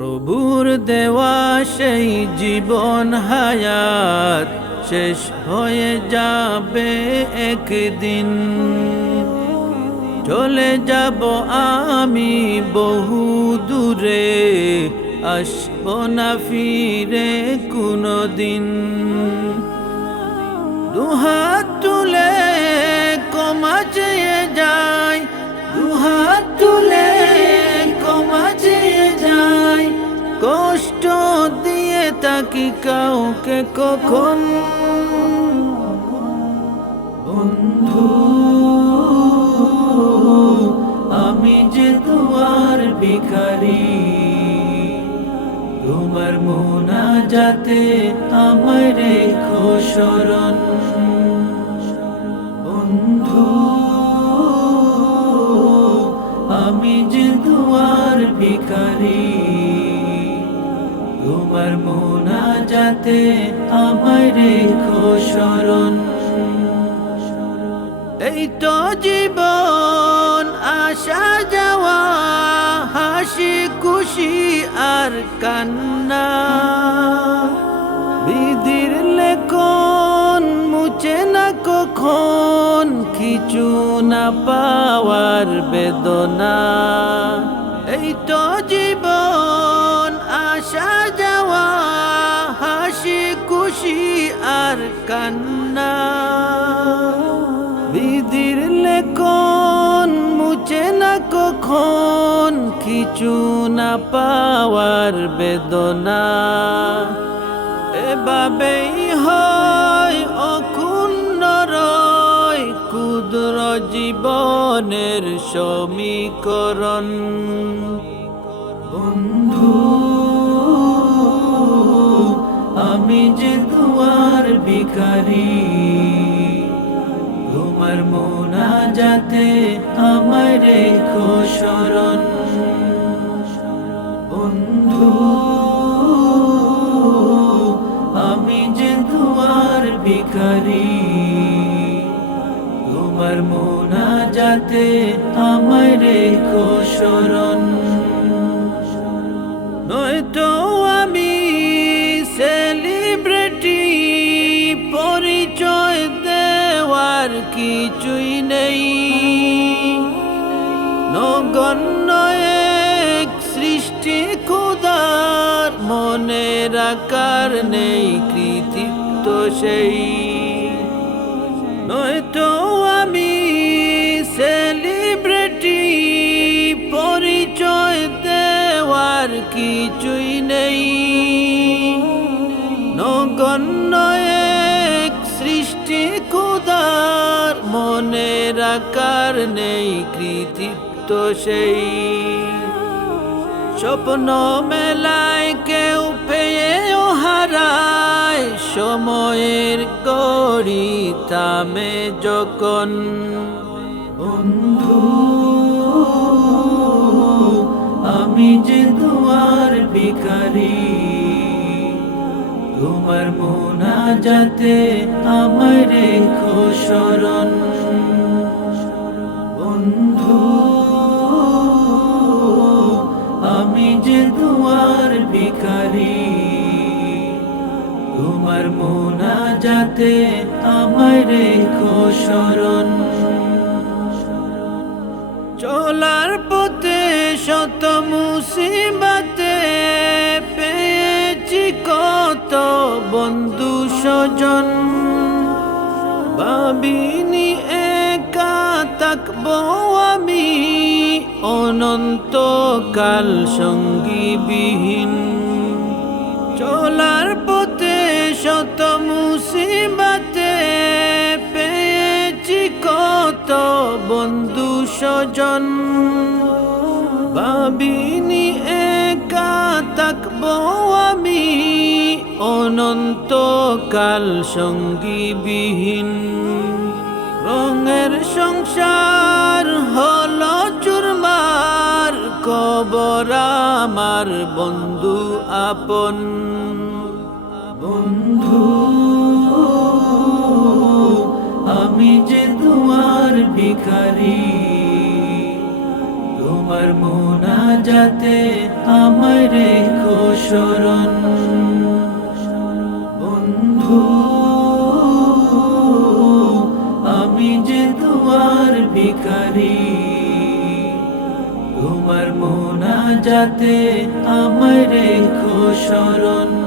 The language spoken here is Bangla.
প্রভুর দেওয়া সেই জীবন হায়াত শেষ হয়ে যাবে একদিন। চলে যাব আমি বহু দূরে, আসব না ফিরে কোনো দিন। দুহাত তুলে ক্ষমা চেয়ে যাই, দুহাত তুলে ক্ষমা চেয়ে যাই। কষ্ট দিয়ে থাকি কাউকে কখন, বন্ধু আমি যে তোমার ভিখারি। তোমার মুনাজাতে আমায় রেখো শরণ, বন্ধু আমি যে তোমার ভিখারি। তোমার মুনাজাতে আমায় রেখো শরণ। এই তো জীবন আসা যাওয়া, হাসি খুশি আর কান্না। বিধির লেখন মুছে না কখন, কিছু না পাওয়ার বেদনা। এই তো জীবন আসা যাওয়া, হাসি খুশি আর কান্না। বিধির লেখন মুছে না কখন, কিছু না পাওয়ার বেদনা। এভাবেই হয় অক্ষুণ্ণ রয় ক্ষুদ্র জীবনের সমীকরণ। বন্ধু আমি যে তোমার ভিখারি। তোমার মুনাজাতে আমায় রেখো শরণ, বন্ধু আমি যে তোমার ভিখারি। তোমার মুনাজাতে আমায় রেখো শরণ। নয়তো আমি সেলিব্রিটি, পরিচয় দেওয়ার কিছুই নেই। নগণ্য এক সৃষ্টি খোদার, মনে রাখার নেই কৃতিত্ব সেই। নয়তো আমি সেলিব্রিটি, পরিচয় দেওয়ার কিছুই নেই। নগণ্য এক সৃষ্টি খোদার, মনে রাখার নেই কৃতিত্ব সেই। স্বপ্ন মেলায় কেউ পেয়েও হারায়, সময়ের গড়ি থামে যখন। বন্ধু আমি যে তোমার ভিখারি। তোমার মুনাজাতে আমায় রেখো শরণ, বন্ধু আমি যে তোমার ভিখারি। তোমার মুনাজাতে আমায় রেখো শরণ। চলার পথে শত মুসিবতে, পেয়েছি কত বন্ধু স্বজন। ভাবিনি একা থাকবো আমি, অনন্তকাল সঙ্গীবিহীন। চলার পথে শত মুসিবতে, পেয়েছি কত বন্ধু স্বজন। ভাবিনি একা থাকবো আমি, অনন্তকাল সঙ্গীবিহীন। রঙের সংসার হলো চুরমার, কবর আমার বন্ধু আপন। বন্ধু আমি যে তোমার ভিখারি। তোমার মুনাজাতে আমায় রেখো শরণ বন্ধু আমি যে তোমার ভিখারি তোমার মোনাজাতে আমায় রেখো শরণ